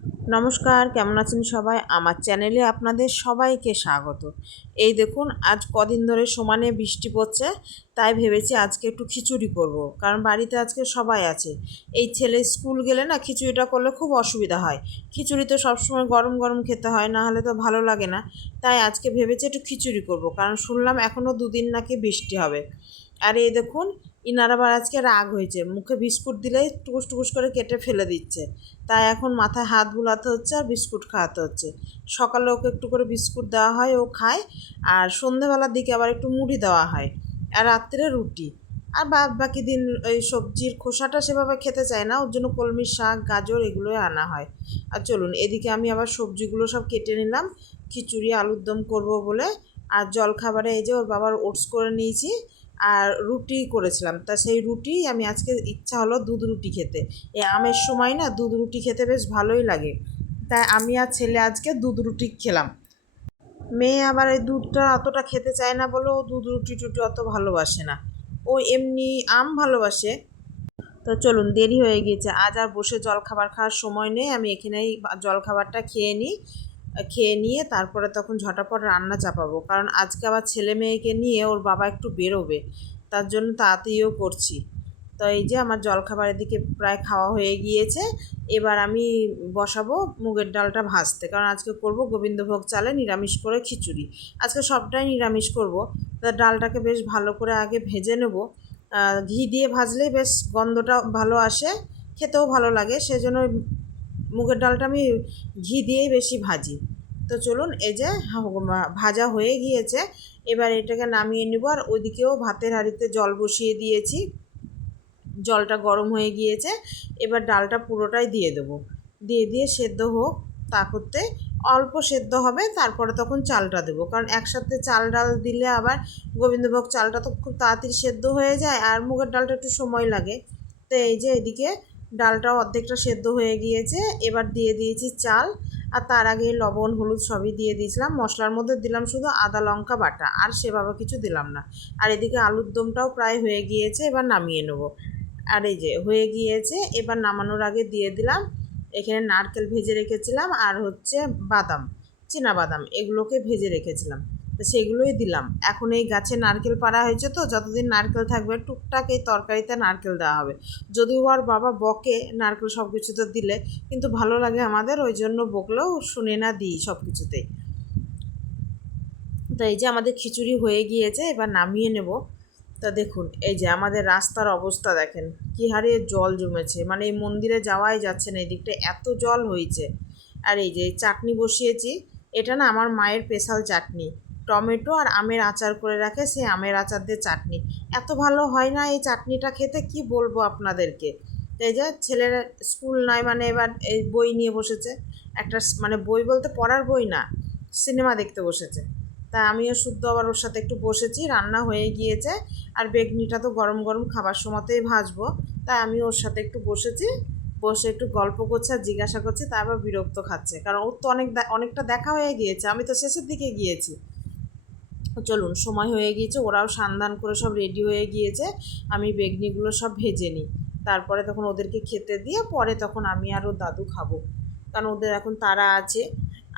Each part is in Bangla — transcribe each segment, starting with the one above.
নমস্কার, কেমন আছেন সবাই? আমার চ্যানেলে আপনাদের সবাইকে স্বাগত। এই দেখুন, আজ কদিন ধরে সমানে বৃষ্টি পড়ছে, তাই ভেবেছি আজকে একটু খিচুড়ি করব। কারণ বাড়িতে আজকে সবাই আছে। এই ছেলে স্কুল গেলে না খিচুড়িটা করলে খুব অসুবিধা হয়। খিচুড়ি তো সবসময় গরম গরম খেতে হয়, না হলে তো ভালো লাগে না। তাই আজকে ভেবেছি একটু খিচুড়ি করব, কারণ শুনলাম এখনও দুদিন নাকি বৃষ্টি হবে। আর এই দেখুন, ইনার আবার আজকে রাগ হয়েছে, মুখে বিস্কুট দিলেই টুকুস টুকুস করে কেটে ফেলে দিচ্ছে। তাই এখন মাথায় হাত বুলাতে হচ্ছে আর বিস্কুট খাওয়াতে হচ্ছে। সকালে ওকে একটু করে বিস্কুট দেওয়া হয়, ও খায়। আর সন্ধেবেলার দিকে আবার একটু মুড়ি দেওয়া হয়। আর রাত্রে রুটি। আর বাদ বাকি দিন ওই সবজির খোসাটা সেভাবে খেতে চায় না, ওর জন্য কলমির শাক, গাজর এগুলোই আনা হয়। আর চলুন, এদিকে আমি আবার সবজিগুলো সব কেটে নিলাম খিচুড়ি আলুর দম করবো বলে। আর জলখাবারে এই যে ওর বাবার ওটস করে নিয়েছি। আর রুটি করেছিলাম, তা সেই রুটি আমি আজকে ইচ্ছা হলো দুধ রুটি খেতে। এই আমের সময় না দুধ রুটি খেতে বেশ ভালোই লাগে। তাই আমি আর ছেলে আজকে দুধ রুটি খেলাম। মেয়ে আবার এই দুধটা অতটা খেতে চায় না বলে ও দুধ রুটি টুটি অত ভালোবাসে না। ও এমনি আম ভালোবাসে। তো চলুন, দেরি হয়ে গিয়েছে, আজ আর বসে জলখাবার খাওয়ার সময় নেই, আমি এখানেই জলখাবারটা খেয়ে নিই। খেয়ে নিয়ে তারপরে তখন ঝটাপট রান্না চাপাবো, কারণ আজকে আবার ছেলে মেয়েকে নিয়ে ওর বাবা একটু বেরোবে। তার জন্য তাড়াতাড়িও করছি। তো এই যে আমার জলখাবারের দিকে প্রায় খাওয়া হয়ে গিয়েছে। এবার আমি বসাবো মুগের ডালটা ভাজতে, কারণ আজকে করব গোবিন্দভোগ চালে নিরামিষ করে খিচুড়ি। আজকে সবটাই নিরামিষ করব। তা ডালটাকে বেশ ভালো করে আগে ভেজে নেব। ঘি দিয়ে ভাজলেই বেশ গন্ধটা ভালো আসে, খেতেও ভালো লাগে, সেজন্য মুগের ডালটা আমি ঘি দিয়েই বেশি ভাজি। তো চলুন, এই যে ভাজা হয়ে গিয়েছে। এবার এটাকে নামিয়ে নেব। আর ওইদিকেও ভাতের হাঁড়িতে জল বসিয়ে দিয়েছি, জলটা গরম হয়ে গিয়েছে। এবার ডালটা পুরোটাই দিয়ে দেবো, দিয়ে দিয়ে সেদ্ধ হোক। তা করতে অল্প সেদ্ধ হবে, তারপরে তখন চালটা দেবো, কারণ একসাথে চাল ডাল দিলে আবার গোবিন্দভোগ চালটা তো খুব তাড়াতাড়ি সেদ্ধ হয়ে যায়, আর মুগের ডালটা একটু সময় লাগে। তো এই যে এদিকে ডালটাও অর্ধেকটা সেদ্ধ হয়ে গিয়েছে। এবার দিয়ে দিয়েছি চাল। আর তার আগে লবণ হলুদ সবই দিয়ে দিয়েছিলাম। মশলার মধ্যে দিলাম শুধু আদা লঙ্কা বাটা, আর সেভাবে কিছু দিলাম না। আর এদিকে আলুর দমটাও প্রায় হয়ে গিয়েছে, এবার নামিয়ে নেবো। আর এই যে হয়ে গিয়েছে, এবার নামানোর আগে দিয়ে দিলাম এখানে নারকেল ভেজে রেখেছিলাম, আর হচ্ছে বাদাম, বাদাম এগুলোকে ভেজে রেখেছিলাম। তো সেগুলোই দিলাম। এখন এই গাছে নারকেল পাড়া হয়েছে, তো যতদিন নারকেল থাকবে টুকটাক এই তরকারিতে নারকেল দেওয়া হবে। যদিও আর বাবা বকে নারকেল সব কিছুতে দিলে, কিন্তু ভালো লাগে আমাদের, ওই জন্য বকলেও শুনে না দিই সব কিছুতেই। তো এই যে আমাদের খিচুড়ি হয়ে গিয়েছে, এবার নামিয়ে নেব। তা দেখুন, এই যে আমাদের রাস্তার অবস্থা দেখেন, কী হারে জল জমেছে, মানে এই মন্দিরে যাওয়াই যাচ্ছে না, এই দিকটা এত জল হয়েছে। আর এই যে চাটনি বসিয়েছি, এটা না আমার মায়ের স্পেশাল চাটনি, টমেটো আর আমের আচার করে রাখে, সেই আমের আচার দিয়ে চাটনি। এত ভালো হয় না এই চাটনিটা খেতে, কি বলবো আপনাদেরকে। তো এই যে ছেলের স্কুল নয়, মানে এবার এই বই নিয়ে বসেছে একটা, মানে বই বলতে পড়ার বই না, সিনেমা দেখতে বসেছে। তা আমিও শুদ্ধ আবার ওর সাথে একটু বসেছি, রান্না হয়ে গিয়েছে। আর বেগনিটা তো গরম গরম খাবার সময়তেই ভাজবো, তাই আমি ওর সাথে একটু বসেছি। বসে একটু গল্প করছে আর জিজ্ঞাসা করছে, তারপর বিরক্ত খাচ্ছে, কারণ ওর তো অনেকটা দেখা হয়ে গিয়েছে, আমি তো শেষের দিকে গিয়েছি। চলুন, সময় হয়ে গিয়েছে, ওরাও সান্ধান করে সব রেডি হয়ে গিয়েছে। আমি বেগনিগুলো সব ভেজে নিই, তারপরে তখন ওদেরকে খেতে দিয়ে পরে তখন আমি আর ওর দাদু খাবো, কারণ ওদের এখন তাড়া আছে।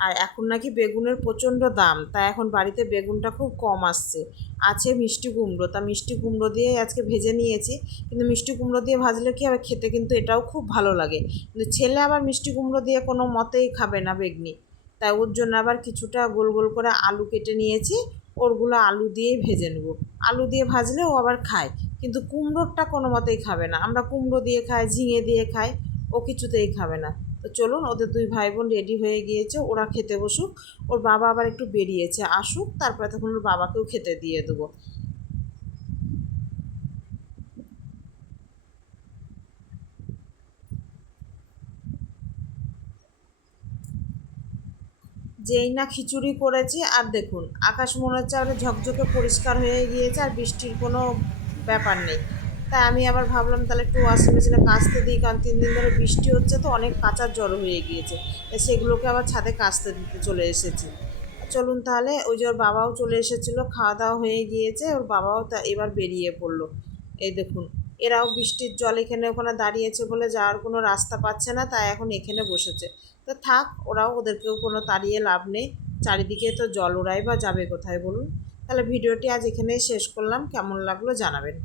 আর এখন নাকি বেগুনের প্রচণ্ড দাম, তাই এখন বাড়িতে বেগুনটা খুব কম আসছে। আছে মিষ্টি কুমড়ো, তা মিষ্টি কুমড়ো দিয়েই আজকে ভেজে নিয়েছি। কিন্তু মিষ্টি কুমড়ো দিয়ে ভাজলে কি হবে খেতে, কিন্তু এটাও খুব ভালো লাগে। কিন্তু ছেলে আবার মিষ্টি কুমড়ো দিয়ে কোনো মতেই খাবে না বেগনি। তাই ওর জন্য আবার কিছুটা গোল গোল করে আলু কেটে নিয়েছি, ওরগুলো আলু দিয়েই ভেজে নেব। আলু দিয়ে ভাজলে ও আবার খায়, কিন্তু কুমড়োরটা কোনো মতেই খাবে না। আমরা কুমড়ো দিয়ে খাই, ঝিঙে দিয়ে খাই, ও কিছুতেই খাবে না। তো চলুন, ওদের দুই ভাই বোন রেডি হয়ে গিয়েছে, ওরা খেতে বসুক। ওর বাবা আবার একটু বেরিয়েছে, আসুক, তারপরে তখন ওর বাবাকেও খেতে দিয়ে দেবো। যেই না খিচুড়ি করেছি, আর দেখুন আকাশ মনে হচ্ছে আবার ঝকঝকে পরিষ্কার হয়ে গিয়েছে, আর বৃষ্টির কোনো ব্যাপার নেই। তাই আমি আবার ভাবলাম তাহলে একটু ওয়াশিং মেশিনে কাচতে দিই, কারণ 3 দিন ধরে বৃষ্টি হচ্ছে, তো অনেক কাচার জড়ো হয়ে গিয়েছে। তাই সেগুলোকে আবার ছাদে কাচতে দিতে চলে এসেছি। চলুন তাহলে, ওই যে ওর বাবাও চলে এসেছিলো, খাওয়া দাওয়া হয়ে গিয়েছে, ওর বাবাও তা এবার বেরিয়ে পড়লো। এই দেখুন, এরাও বৃষ্টির জল এখানে ওখানে দাঁড়িয়েছে বলে যাওয়ার কোনো রাস্তা পাচ্ছে না, তাই এখন এখানে বসেছে। তা থাক, ওদেরকেও কোনো তাড়িয়ে লাভ নেই, চারিদিকে তো জল ওড়াই বা যাবে কোথায় বলুন। তাহলে ভিডিওটি আজ এখানেই শেষ করলাম, কেমন লাগলো জানাবেন।